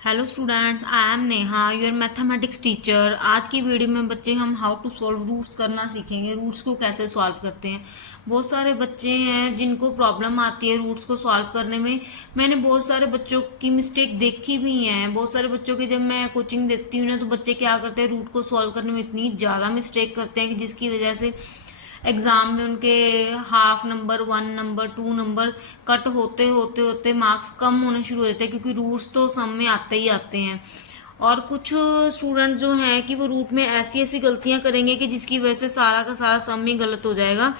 Hello students, I am Neha, your mathematics teacher. आज की video में बच्चे हम हाउ टू सॉल्व रूट्स करना सीखेंगे। रूट्स को कैसे सॉल्व करते हैं। बहुत सारे बच्चे हैं जिनको प्रॉब्लम आती है रूट्स को सॉल्व करने में। मैंने बहुत सारे बच्चों की मिस्टेक देखी भी है। बहुत सारे बच्चों की जब मैं कोचिंग देती हूँ ना, तो बच्चे क्या करते हैं, रूट को सॉल्व करने में इतनी ज़्यादा मिस्टेक करते हैं कि जिसकी वजह से एग्जाम में उनके half number, 1 number, 2 number cut होते होते होते मार्क्स कम होने शुरू हो जाते हैं, क्योंकि रूट्स तो सम में आते ही आते हैं। और कुछ स्टूडेंट जो हैं कि वो रूट में ऐसी ऐसी गलतियां करेंगे कि जिसकी वजह से सारा का सारा सम ही गलत हो जाएगा।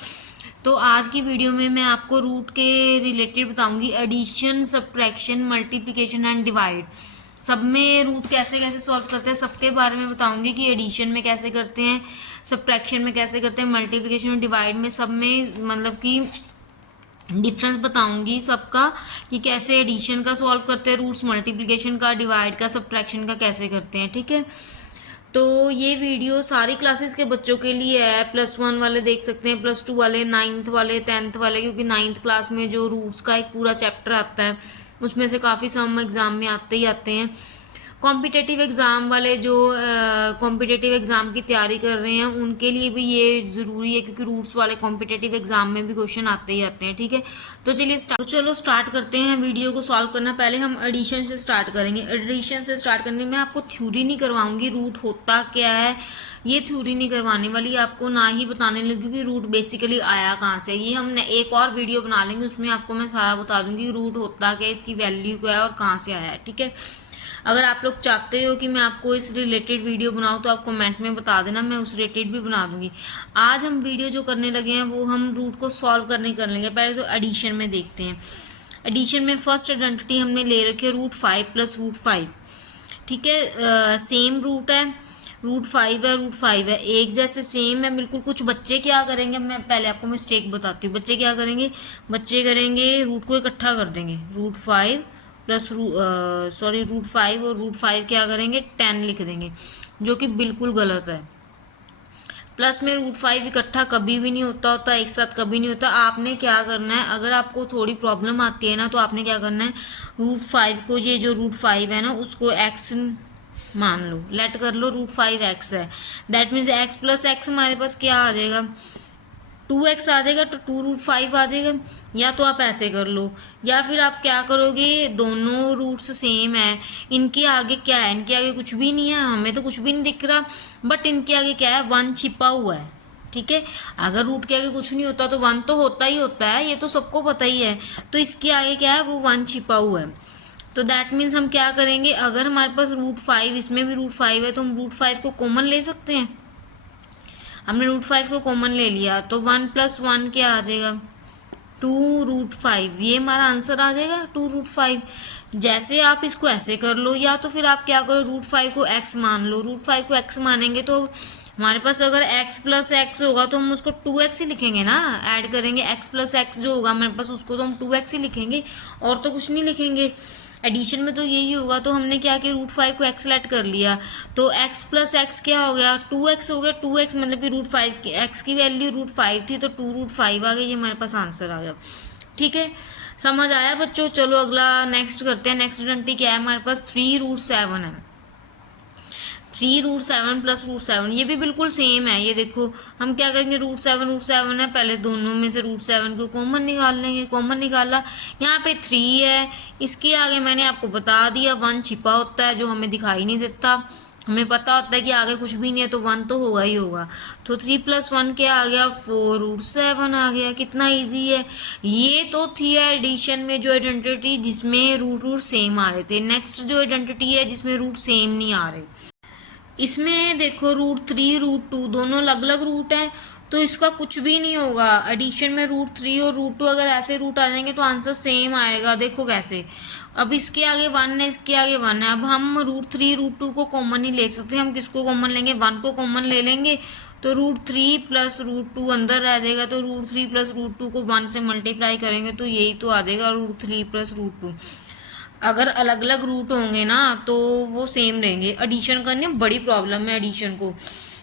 तो आज की वीडियो में मैं आपको रूट के रिलेटेड बताऊंगी। Addition, subtraction, multiplication and divide, सब में रूट कैसे कैसे सॉल्व करते हैं सबके बारे में बताऊंगी कि एडिशन में कैसे करते हैं, सब्ट्रैक्शन में कैसे करते हैं, मल्टीप्लिकेशन और डिवाइड में सब में मतलब कि डिफरेंस बताऊंगी सबका, कि कैसे एडिशन का सॉल्व करते हैं रूट्स, मल्टीप्लिकेशन का, डिवाइड का, सब्ट्रैक्शन का कैसे करते हैं। ठीक है, तो ये वीडियो सारी क्लासेस के बच्चों के लिए है। +1 वाले देख सकते हैं, +2 वाले, 9th वाले, 10th वाले, क्योंकि 9th क्लास में जो रूट्स का एक पूरा चैप्टर आता है उसमें से काफ़ी सम एग्जाम में आते ही आते हैं। कॉम्पिटेटिव एग्ज़ाम वाले जो कॉम्पिटेटिव एग्ज़ाम की तैयारी कर रहे हैं उनके लिए भी ये ज़रूरी है, क्योंकि रूट्स वाले कॉम्पिटेटिव एग्ज़ाम में भी क्वेश्चन आते ही आते हैं। ठीक है, तो चलो स्टार्ट करते हैं वीडियो को सॉल्व करना। पहले हम एडिशन से स्टार्ट करेंगे। एडिशन से स्टार्ट करने में आपको थ्योरी नहीं करवाऊंगी, रूट होता क्या है ये थ्योरी नहीं करवाने वाली आपको, ना ही बताने लगी कि रूट बेसिकली आया कहाँ से। ये हम एक और वीडियो बना लेंगे, उसमें आपको मैं सारा बता दूंगी रूट होता क्या है, इसकी वैल्यू क्या है और कहाँ से आया है। ठीक है, अगर आप लोग चाहते हो कि मैं आपको इस रिलेटेड वीडियो बनाऊं तो आप कमेंट में बता देना, मैं उस रिलेटेड भी बना दूंगी। आज हम वीडियो जो करने लगे हैं वो हम रूट को सॉल्व करने कर लेंगे। पहले तो एडिशन में देखते हैं। एडिशन में फर्स्ट आइडेंटिटी हमने ले रखी है √5 + √5। ठीक है, सेम रूट है, √5 है, √5 है, एक जैसे सेम है बिल्कुल। कुछ बच्चे क्या करेंगे, मैं पहले आपको मिस्टेक बताती हूँ। बच्चे क्या करेंगे, बच्चे करेंगे रूट को इकट्ठा कर देंगे, √5 प्लस √5 और √5 क्या करेंगे 10 लिख देंगे, जो कि बिल्कुल गलत है। प्लस में √5 इकट्ठा कभी भी नहीं होता, एक साथ कभी नहीं होता। आपने क्या करना है, अगर आपको थोड़ी प्रॉब्लम आती है ना, तो आपने क्या करना है, √5 को, ये जो √5 है ना उसको x मान लो, लेट कर लो √5 x है। That means x plus x हमारे पास क्या आ जाएगा, 2x आ जाएगा, तो 2√5 आ जाएगा। या तो आप ऐसे कर लो, या फिर आप क्या करोगे, दोनों रूट्स सेम है, इनके आगे क्या है, इनके आगे कुछ भी नहीं है, हमें तो कुछ भी नहीं दिख रहा, बट इनके आगे क्या है, 1 छिपा हुआ है। ठीक है, अगर रूट के आगे कुछ नहीं होता तो 1 तो होता ही होता है, ये तो सबको पता ही है। तो इसके आगे क्या है, वो 1 छिपा हुआ है। तो दैट मीन्स हम क्या करेंगे, अगर हमारे पास √5, इसमें भी √5 है, तो हम √5 को कॉमन ले सकते हैं। हमने √5 को कॉमन ले लिया, तो 1 + 1 क्या आ जाएगा, 2√5। ये हमारा आंसर आ जाएगा 2√5। जैसे आप इसको ऐसे कर लो, या तो फिर आप क्या करो, √5 को x मान लो। √5 को x मानेंगे तो हमारे पास अगर x + x होगा तो हम उसको 2x ही लिखेंगे ना, ऐड करेंगे x + x जो होगा हमारे पास, उसको तो हम 2x ही लिखेंगे, और तो कुछ नहीं लिखेंगे। एडिशन में तो यही होगा। तो हमने क्या किया, √5 को x लेट कर लिया, तो x + x क्या हो गया, 2x हो गया। 2x मतलब कि √5 की x की वैल्यू √5 थी, तो 2√5 आ गई, ये हमारे पास आंसर आ गया। ठीक है, समझ आया बच्चों। चलो अगला नेक्स्ट करते हैं। नेक्स्ट आइडेंटिटी क्या है हमारे पास, 3√7 है। 3√7 + √7, ये भी बिल्कुल सेम है। ये देखो, हम क्या करेंगे, √7 है, पहले दोनों में से √7 को कॉमन निकाल लेंगे। कॉमन निकाला, यहाँ पे 3 है, इसके आगे मैंने आपको बता दिया 1 छिपा होता है, जो हमें दिखाई नहीं देता। हमें पता होता है कि आगे कुछ भी नहीं है, तो 1 तो होगा ही होगा। तो 3 + 1 क्या आ गया, 4√7 आ गया। कितना ईजी है। ये तो थी एडिशन में जो आइडेंटिटी जिसमें रूट सेम आ रहे थे। नेक्स्ट जो आइडेंटिटी है जिसमें रूट सेम नहीं आ रहे, इसमें देखो √3 √2 दोनों अलग अलग रूट हैं, तो इसका कुछ भी नहीं होगा। एडिशन में √3 और √2 अगर ऐसे रूट आ जाएंगे तो आंसर सेम आएगा। देखो कैसे, अब इसके आगे 1 है, इसके आगे 1 है। अब हम √3 √2 को कॉमन ही ले सकते हैं। हम किसको कॉमन लेंगे, 1 को कॉमन ले लेंगे, तो √3 + √2 अंदर रह जाएगा। तो √3 + √2 को 1 से मल्टीप्लाई करेंगे तो यही तो आ जाएगा, √3 + √2। अगर अलग अलग रूट होंगे ना तो वो सेम रहेंगे। एडिशन करने में बड़ी प्रॉब्लम है एडिशन को।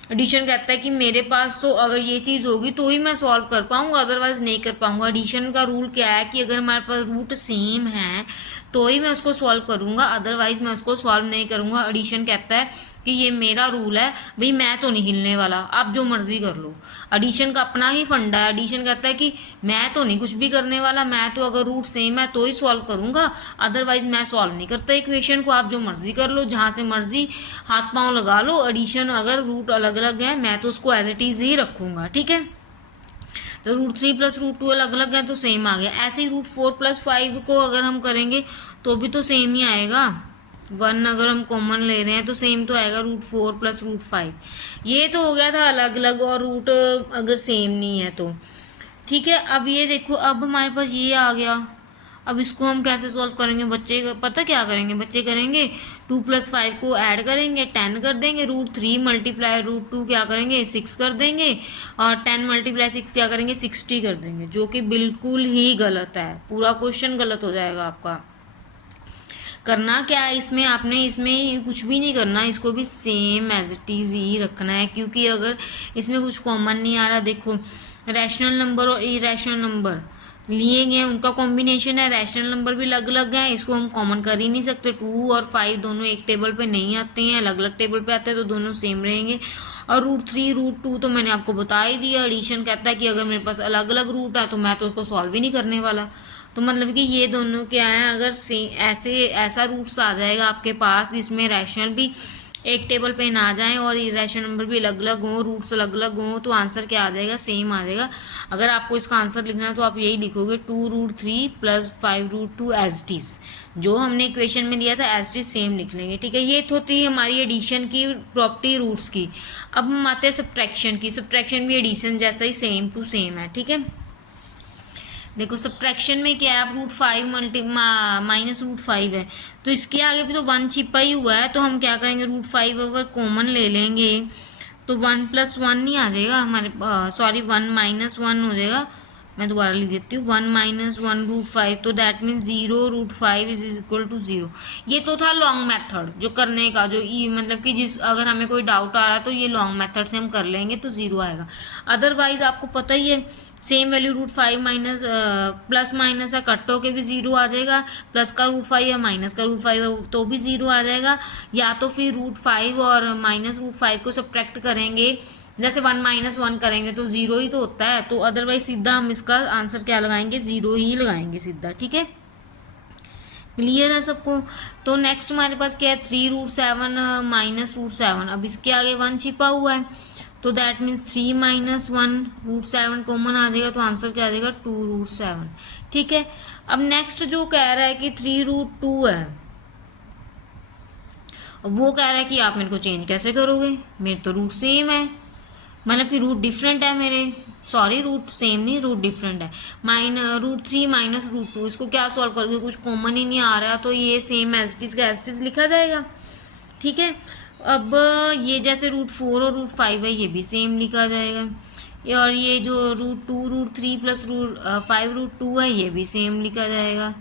एडिशन कहता है कि मेरे पास तो अगर ये चीज़ होगी तो ही मैं सॉल्व कर पाऊंगा, अदरवाइज नहीं कर पाऊंगा। एडिशन का रूल क्या है कि अगर हमारे पास रूट सेम है तो ही मैं उसको सॉल्व करूंगा, अदरवाइज मैं उसको सॉल्व नहीं करूंगा। एडिशन कहता है कि ये मेरा रूल है भाई, मैं तो नहीं हिलने वाला, आप जो मर्जी कर लो। एडिशन का अपना ही फंडा है। एडिशन कहता है कि मैं तो नहीं कुछ भी करने वाला, मैं तो अगर रूट सेम है तो ही सॉल्व करूंगा, अदरवाइज मैं सॉल्व नहीं करता इक्वेशन को। आप जो मर्जी कर लो, जहां से मर्जी हाथ पांव लगा लो। एडिशन अगर रूट अलग अलग है मैं तो उसको एज इट इज ही रखूंगा, ठीक है। तो रूट 3 + रूट 2 अलग अलग है तो सेम आ गया। ऐसे ही रूट 4 + 5 को अगर हम करेंगे तो भी तो सेम ही आएगा। 1 अगर हम कॉमन ले रहे हैं तो सेम तो आएगा रूट 4 + रूट 5। ये तो हो गया था अलग अलग, और रूट अगर सेम नहीं है तो ठीक है। अब ये देखो, अब हमारे पास ये आ गया। अब इसको हम कैसे सॉल्व करेंगे? बच्चे पता क्या करेंगे? बच्चे करेंगे 2 + 5 को ऐड करेंगे, 10 कर देंगे। रूट 3 × रूट 2 क्या करेंगे? 6 कर देंगे। और 10 × 6 क्या करेंगे? 60 कर देंगे, जो कि बिल्कुल ही गलत है। पूरा क्वेश्चन गलत हो जाएगा आपका। करना क्या है इसमें? आपने इसमें कुछ भी नहीं करना, इसको भी सेम एज इट इज ही रखना है, क्योंकि अगर इसमें कुछ कॉमन नहीं आ रहा। देखो, रैशनल नंबर और इरेशनल नंबर लिए गए, उनका कॉम्बिनेशन है। रैशनल नंबर भी अलग अलग है, इसको हम कॉमन कर ही नहीं सकते। 2 और 5 दोनों एक टेबल पे नहीं आते हैं, अलग अलग टेबल पे आते हैं, तो दोनों सेम रहेंगे। और रूट 3 रूट 2 तो मैंने आपको बता ही दिया। एडिशन कहता है कि अगर मेरे पास अलग अलग रूट है तो मैं तो उसको सॉल्व ही नहीं करने वाला। तो मतलब कि ये दोनों क्या है, अगर ऐसा रूट्स आ जाएगा आपके पास जिसमें रैशनल भी एक टेबल पे ना जाएं और इरेशनल नंबर भी अलग अलग हों, रूट्स अलग अलग हों, तो आंसर क्या आ जाएगा? सेम आ जाएगा। अगर आपको इसका आंसर लिखना है तो आप यही लिखोगे 2√3 + 5√2 एज इट इज। जो हमने इक्वेशन में लिया था एज इट इज सेम लिख लेंगे, ठीक है। ये तो थी हमारी एडिशन की प्रॉपर्टी रूट्स की। अब हम आते हैं सब्ट्रैक्शन की। सब्ट्रैक्शन भी एडिशन जैसा ही सेम टू सेम है, ठीक है। देखो, सब्ट्रैक्शन में क्या है? आप रूट 5 - है, तो इसके आगे भी तो 1 छिपा ही हुआ है। तो हम क्या करेंगे? रूट 5 अगर कॉमन ले लेंगे तो 1 + 1 नहीं आ जाएगा हमारे, सॉरी 1 - 1 हो जाएगा। मैं दोबारा लिख देती हूँ, 1 - 1 रूट 5, तो दैट मीन्स 0 रूट 5 = 0। ये तो था लॉन्ग मेथड जो करने का, जो मतलब कि अगर हमें कोई डाउट आ रहा है तो ये लॉन्ग मेथड से हम कर लेंगे तो 0 आएगा। अदरवाइज आपको पता ही है, same value root 5 plus minus है, कट होके भी 0 आ जाएगा। प्लस का रूट 5 है, माइनस का रूट 5 है, तो भी 0 आ जाएगा। या तो फिर रूट 5 और -√5 को सब्ट्रैक्ट करेंगे, जैसे 1 - 1 करेंगे तो 0 ही तो होता है। तो अदरवाइज सीधा हम इसका आंसर क्या लगाएंगे? 0 ही लगाएंगे सीधा, ठीक है। क्लियर है सबको? तो नेक्स्ट हमारे पास क्या है? 3√7 - √7। अब इसके आगे 1 छिपा हुआ है, तो दैट मीन्स 3 - 1 √7 कॉमन आ जाएगा, तो आंसर क्या आ जाएगा? 2√7, ठीक है। अब नेक्स्ट जो कह रहा है कि 3√2 है, वो कह रहा है कि आप मेरे को चेंज कैसे करोगे? मेरे तो रूट सेम है, मतलब कि रूट डिफरेंट है मेरे, सॉरी रूट सेम नहीं, रूट डिफरेंट है। रूट 3 - √2, इसको क्या सॉल्व करोगे? कुछ कॉमन ही नहीं आ रहा, तो ये सेम एज इट इज का एज इट इज लिखा जाएगा, ठीक है। अब ये जैसे रूट 4 और रूट 5 है, ये भी सेम लिखा जाएगा। और ये जो रूट 2 रूट 3 + √5√2 है, ये भी सेम लिखा जाएगा।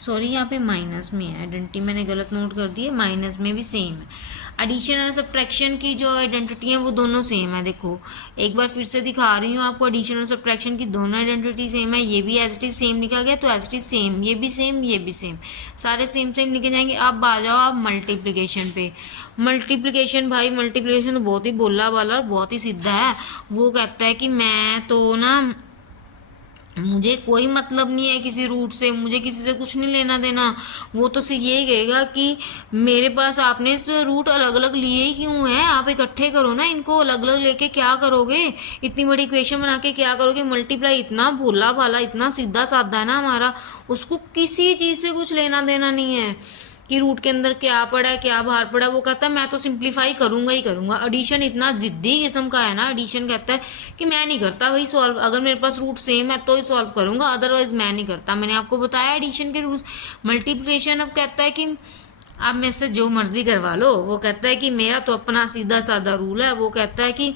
सॉरी, यहाँ पे माइनस में है, आइडेंटिटी मैंने गलत नोट कर दी है, माइनस में भी सेम है। एडिशन और सब्ट्रैक्शन की जो आइडेंटिटी है वो दोनों सेम है। देखो, एक बार फिर से दिखा रही हूँ आपको, एडिशन और सब्ट्रैक्शन की दोनों आइडेंटिटी सेम है। ये भी एज इट इज सेम लिखा गया, तो एज इट इज सेम, ये भी सेम, ये भी सेम, सारे सेम सेम लिखे जाएंगे। अब आ जाओ आप मल्टीप्लिकेशन पे। मल्टीप्लिकेशन, भाई मल्टीप्लिकेशन तो बहुत ही बोला वाला और बहुत ही सीधा है। वो कहता है कि मैं तो ना, मुझे कोई मतलब नहीं है किसी रूट से, मुझे किसी से कुछ नहीं लेना देना। वो तो सिर्फ यही कहेगा कि मेरे पास आपने इस रूट अलग अलग लिए ही क्यों हैं, आप इकट्ठे करो ना इनको। अलग अलग लेके क्या करोगे? इतनी बड़ी इक्वेशन बना के क्या करोगे? मल्टीप्लाई। इतना भोला भाला, इतना सीधा साधा है ना हमारा, उसको किसी चीज़ से कुछ लेना देना नहीं है कि रूट के अंदर क्या पड़ा है, क्या बाहर पड़ा है। वो कहता है मैं तो सिंप्लीफाई करूंगा ही करूंगा। एडिशन इतना जिद्दी किस्म का है ना, एडिशन कहता है कि मैं नहीं करता वही सॉल्व, अगर मेरे पास रूट सेम है तो ही सॉल्व करूंगा, अदरवाइज मैं नहीं करता। मैंने आपको बताया एडिशन के रूल्स। मल्टीप्लिकेशन अब कहता है कि आप मेरे से जो मर्जी करवा लो। वो कहता है कि मेरा तो अपना सीधा साधा रूल है। वो कहता है कि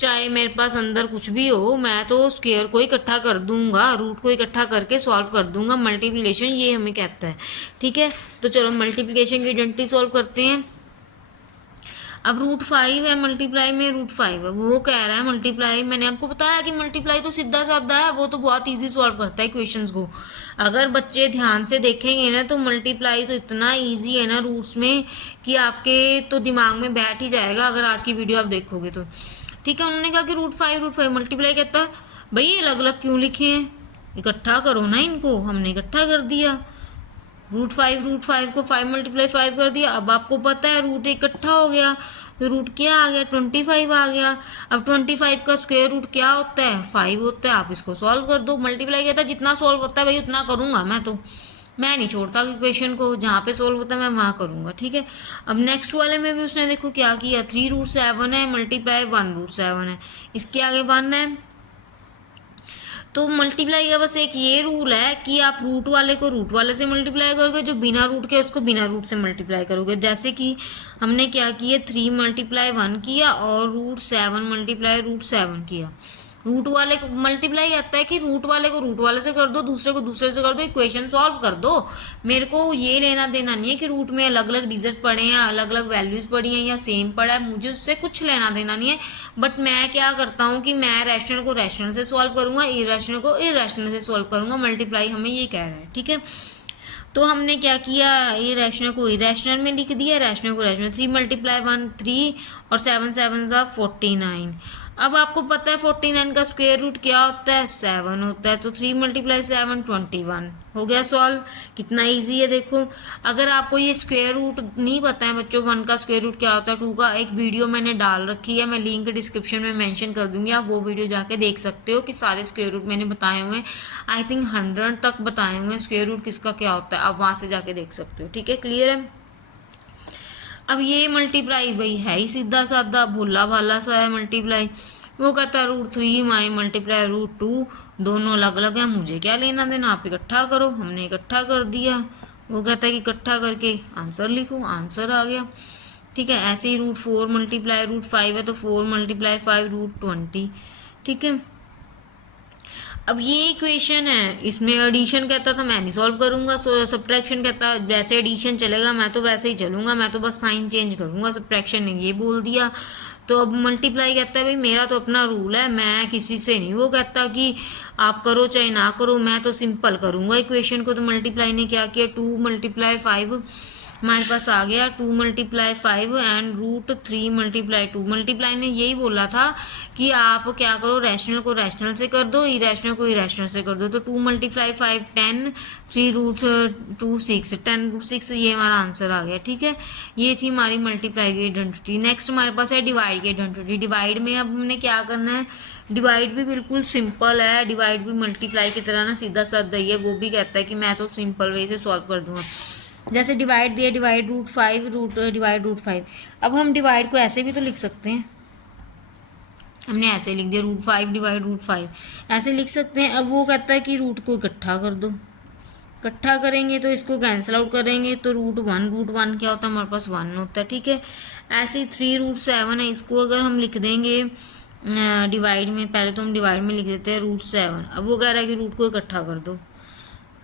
चाहे मेरे पास अंदर कुछ भी हो, मैं तो स्क्वायर को इकट्ठा कर दूंगा, रूट को इकट्ठा करके सॉल्व कर दूंगा। मल्टीप्लिकेशन ये हमें कहता है, ठीक है। तो चलो मल्टीप्लिकेशन की आइडेंटिटी सॉल्व करते हैं। अब √5 है, मल्टीप्लाई में √5 है, वो कह रहा है मल्टीप्लाई। मैंने आपको बताया कि मल्टीप्लाई तो सीधा साधा है, वो तो बहुत इजी सॉल्व करता है क्वेश्चंस को। अगर बच्चे ध्यान से देखेंगे ना तो मल्टीप्लाई तो इतना इजी है ना रूट्स में कि आपके तो दिमाग में बैठ ही जाएगा अगर आज की वीडियो आप देखोगे तो। ठीक है, उन्होंने कहा कि √5 मल्टीप्लाई कहता है भाई ये अलग अलग क्यों लिखे हैं, इकट्ठा करो ना इनको। हमने इकट्ठा कर दिया, √5 को 5 × 5 कर दिया। अब आपको पता है रूट इकट्ठा हो गया तो रूट क्या आ गया, 25 आ गया। अब 25 का स्क्वायर रूट क्या होता है, 5 होता है। आप इसको सॉल्व कर दो। मल्टीप्लाई कहता है जितना सॉल्व होता है भाई उतना करूंगा मैं नहीं छोड़ता कि क्वेश्चन को, जहाँ पे सॉल्व होता है मैं वहाँ करूंगा। ठीक है, अब नेक्स्ट वाले में भी उसने देखो क्या किया, 3√7 है मल्टीप्लाई 1√7 है, इसके आगे 1 है। तो मल्टीप्लाई का बस एक ये रूल है कि आप रूट वाले को रूट वाले से मल्टीप्लाई करोगे, जो बिना रूट के उसको बिना रूट से मल्टीप्लाई करोगे। जैसे कि हमने क्या किया, 3 × 1 किया और √7 × √7 किया। रूट वाले को मल्टीप्लाई आता है कि रूट वाले को रूट वाले से कर दो, दूसरे को दूसरे से कर दो, इक्वेशन सॉल्व कर दो। मेरे को ये लेना देना नहीं है कि रूट में अलग अलग डिजिट पड़े हैं, अलग अलग वैल्यूज पड़ी हैं या सेम पड़ा है, मुझे उससे कुछ लेना देना नहीं है। बट मैं क्या करता हूँ कि मैं रैशनल को रैशनल से सॉल्व करूंगा, इरेशनल को इरेशनल से सॉल्व करूंगा। मल्टीप्लाई हमें ये कह रहा है। ठीक है, तो हमने क्या किया, ये रैशनल को इरेशनल में लिख दिया, रैशनल को रैशनल। 3 × 1 3 और 7 7 49। अब आपको पता है 49 का स्क्वायर रूट क्या होता है, 7 होता है। तो 3 × 7 21 हो गया सॉल्व। कितना इजी है देखो। अगर आपको ये स्क्वायर रूट नहीं पता है बच्चों, 1 का स्क्वायर रूट क्या होता है, 2 का, एक वीडियो मैंने डाल रखी है, मैं लिंक डिस्क्रिप्शन में मेंशन कर दूंगी, आप वो वीडियो जाके देख सकते हो कि सारे स्क्वायर रूट मैंने बताए हुए हैं। आई थिंक 100 तक बताए हुए हैं स्क्वायर रूट किसका क्या होता है, आप वहाँ से जाके देख सकते हो। ठीक है, क्लियर है। अब ये मल्टीप्लाई भाई है ही सीधा साधा, भोला भाला सा है मल्टीप्लाई। वो कहता है √3 मल्टीप्लाई √2, दोनों अलग अलग है, मुझे क्या लेना देना, आप इकट्ठा करो। हमने इकट्ठा कर दिया। वो कहता है कि इकट्ठा करके आंसर लिखो, आंसर आ गया। ठीक है, ऐसे ही √4 मल्टीप्लाई √5 है तो 4 × 5 √20। ठीक है, अब ये इक्वेशन है, इसमें एडिशन कहता था मैं नहीं सॉल्व करूंगा, सब्ट्रैक्शन कहता वैसे एडिशन चलेगा, मैं तो वैसे ही चलूंगा, मैं तो बस साइन चेंज करूंगा। सब्ट्रैक्शन ने ये बोल दिया। तो अब मल्टीप्लाई कहता है भाई मेरा तो अपना रूल है, मैं किसी से नहीं वो कहता कि आप करो चाहे ना करो, मैं तो सिंपल करूंगा इक्वेशन को। तो मल्टीप्लाई ने क्या किया, 2 × 5 हमारे पास आ गया, 2 × 5 एंड √3 × 2। मल्टीप्लाई ने यही बोला था कि आप क्या करो, रैशनल को रैशनल से कर दो, इरेशनल को इरेशनल से कर दो। तो 2 × 5 10, 3 √2 6, 10√6 ये हमारा आंसर आ गया। ठीक है, ये थी हमारी मल्टीप्लाई की आइडेंटिटी। नेक्स्ट हमारे पास है डिवाइड की आइडेंटिटी। डिवाइड में अब हमने क्या करना है, डिवाइड भी बिल्कुल सिंपल है, डिवाइड भी मल्टीप्लाई की तरह ना सीधा साधा ही है। वो भी कहता है कि मैं तो सिंपल वे से सॉल्व कर दूंगा। जैसे डिवाइड दिया, डिवाइड √5 डिवाइड √5। अब हम डिवाइड को ऐसे भी तो लिख सकते हैं, हमने ऐसे लिख दिया √5 डिवाइड √5, ऐसे लिख सकते हैं। अब वो कहता है कि रूट को इकट्ठा कर दो, इकट्ठा करेंगे तो इसको कैंसिल आउट करेंगे तो √1 क्या होता है, हमारे पास 1 होता है। ठीक है, ऐसे ही 3√7 है, इसको अगर हम लिख देंगे डिवाइड में, पहले तो हम डिवाइड में लिख देते हैं √7। अब वो कह रहा है कि रूट को इकट्ठा कर दो।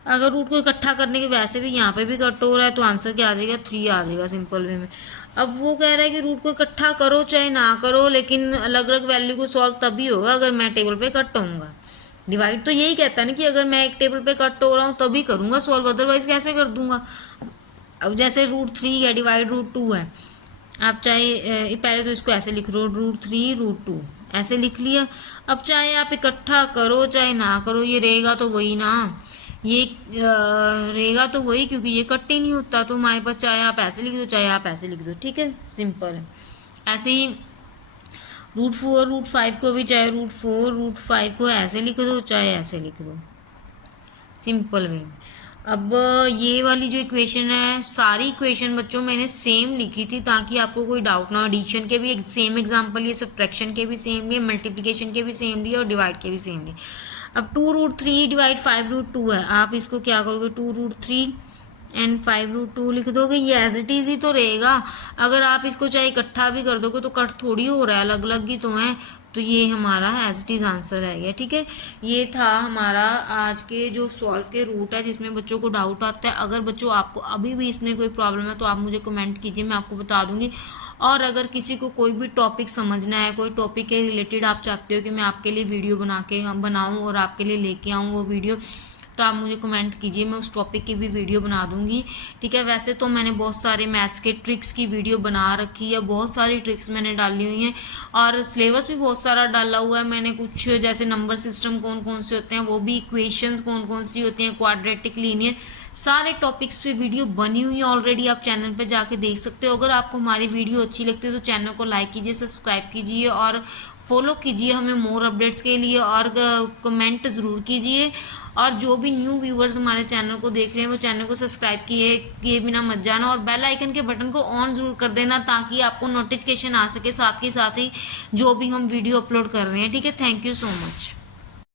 अगर रूट को इकट्ठा करने के वैसे भी यहाँ पे भी कट हो रहा है तो आंसर क्या आ जाएगा, 3 आ जाएगा सिंपल वे में। अब वो कह रहा है कि रूट को इकट्ठा करो चाहे ना करो, लेकिन अलग अलग वैल्यू को सॉल्व तभी होगा अगर मैं टेबल पे कट होऊंगा। डिवाइड तो यही कहता है ना कि अगर मैं एक टेबल पे कट हो रहा हूँ तभी करूंगा सॉल्व, अदरवाइज कैसे कर दूंगा। अब जैसे √3 है डिवाइड √2 है, आप चाहे पहले तो इसको ऐसे लिख लो, √3 √2 ऐसे लिख लिया। अब चाहे आप इकट्ठा करो चाहे ना करो, ये रहेगा तो वही ना, ये रहेगा तो वही, क्योंकि ये कट ही नहीं होता। तो हमारे पास चाहे आप ऐसे लिख दो चाहे आप ऐसे लिख दो। ठीक है, सिंपल है। ऐसे ही √4 √5 को भी चाहे √4 √5 को ऐसे लिख दो चाहे ऐसे लिख दो, सिंपल वे। अब ये वाली जो इक्वेशन है, सारी इक्वेशन बच्चों मैंने सेम लिखी थी ताकि आपको कोई डाउट ना। एडिशन के भी सेम एग्जांपल लिए, सब्ट्रैक्शन के भी सेम लिए, मल्टीप्लिकेशन के भी सेम लिए और डिवाइड के भी सेम लिए। अब 2√3 डिवाइड 5√2 है, आप इसको क्या करोगे, 2√3 एंड 5√2 लिख दोगे। ये एज इट इज ही तो रहेगा। अगर आप इसको चाहे इकट्ठा भी कर दोगे तो कट थोड़ी हो रहा है, अलग अलग ही तो है। तो ये हमारा एज इट इज़ आंसर है गया। ठीक है, ये था हमारा आज के जो सॉल्व के रूट है जिसमें बच्चों को डाउट आता है। अगर बच्चों आपको अभी भी इसमें कोई प्रॉब्लम है तो आप मुझे कमेंट कीजिए, मैं आपको बता दूंगी। और अगर किसी को कोई भी टॉपिक समझना है, कोई टॉपिक के रिलेटेड आप चाहते हो कि मैं आपके लिए वीडियो बनाऊँ और आपके लिए लेके आऊँ वो वीडियो, तो आप मुझे कमेंट कीजिए, मैं उस टॉपिक की भी वीडियो बना दूंगी। ठीक है, वैसे तो मैंने बहुत सारे मैथ्स के ट्रिक्स की वीडियो बना रखी है, बहुत सारी ट्रिक्स मैंने डाली हुई हैं और सिलेबस भी बहुत सारा डाला हुआ है मैंने। कुछ जैसे नंबर सिस्टम कौन कौन से होते हैं, वो भी इक्वेशंस कौन कौन सी होती हैं, क्वाड्रेटिक, लीनियर, सारे टॉपिक्स पे वीडियो बनी हुई है ऑलरेडी, आप चैनल पे जाके देख सकते हो। अगर आपको हमारी वीडियो अच्छी लगती है तो चैनल को लाइक कीजिए, सब्सक्राइब कीजिए और फॉलो कीजिए हमें मोर अपडेट्स के लिए, और कमेंट ज़रूर कीजिए। और जो भी न्यू व्यूवर्स हमारे चैनल को देख रहे हैं वो चैनल को सब्सक्राइब किए बिना मत जाना, और बेल आइकन के बटन को ऑन ज़रूर कर देना ताकि आपको नोटिफिकेशन आ सके साथ ही जो भी हम वीडियो अपलोड कर रहे हैं। ठीक है, थैंक यू सो मच।